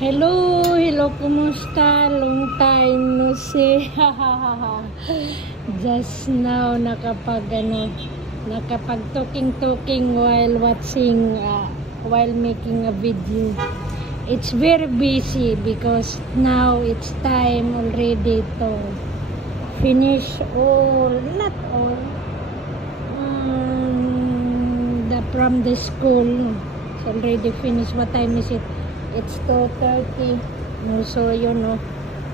Hello, hello, kumusta? Long time no see. Just now nakapag talking while watching, while making a video. It's very busy because now it's time already to finish all, not all, from the school. It's already finished. What time is it? It's 2:30. So, you know,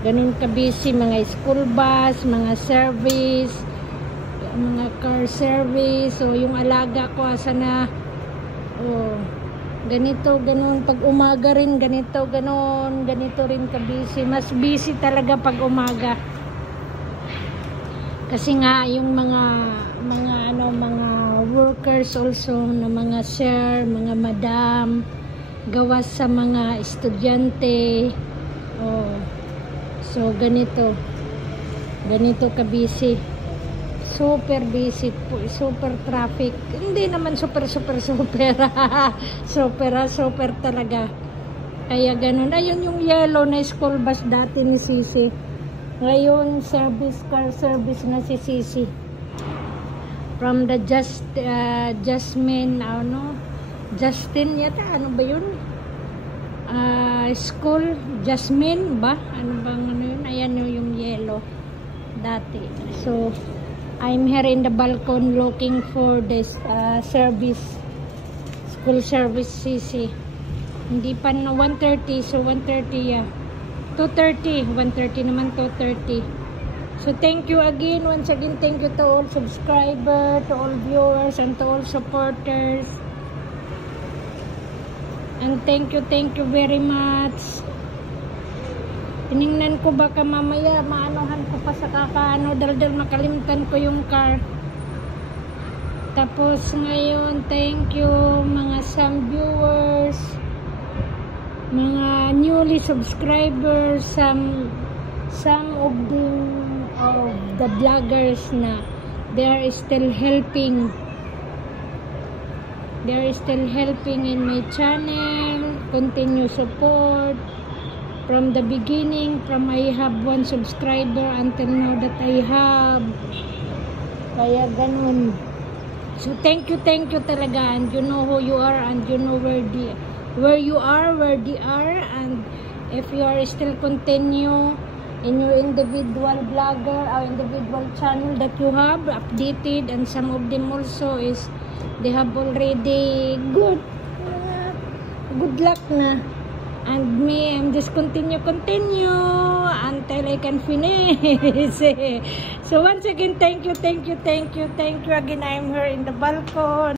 ganun ka-busy. Mga school bus, mga service, mga car service. So, yung alaga ko, asa na, ganito, ganun. Pag umaga rin, ganito, ganun. Ganito rin ka-busy. Mas busy talaga pag umaga. Kasi nga, yung mga workers also, na mga sir, mga madam, gawas sa mga estudyante. So ganito ka-busy, super busy po, super traffic. Hindi naman super super talaga. Kaya ganun. Ayun yung yellow na school bus dati ni Sisi, ngayon car service na si Sisi, from the Justin yata, ano ba yun? School, Jasmine ba? Ano bang ano yun? Ayan yung yellow dati. So, I'm here in the balcony looking for this service, school service CC. Hindi pa na 1:30, so 1:30 yeah. 2:30, 1:30 naman, 2:30. So, thank you again, once again, thank you to all subscribers, to all viewers, and to all supporters. And thank you very much. Tiningnan ko baka mamaya maanohan ko pa sa kakaano, daldal makalimutan ko yung car. Tapos ngayon, thank you mga some viewers, mga newly subscribers, some of the vloggers na they are still helping. They are still helping in my channel. Continue support. From the beginning, from I have 1 subscriber until now that I have. Kaya ganun. So thank you talaga. And you know who you are, and you know where they are. And if you are still continue in your individual blogger or individual channel that you have updated, and some of them also is they have already good luck na, and me, I'm just continue until I can finish. So once again, thank you again. I'm here in the balcony.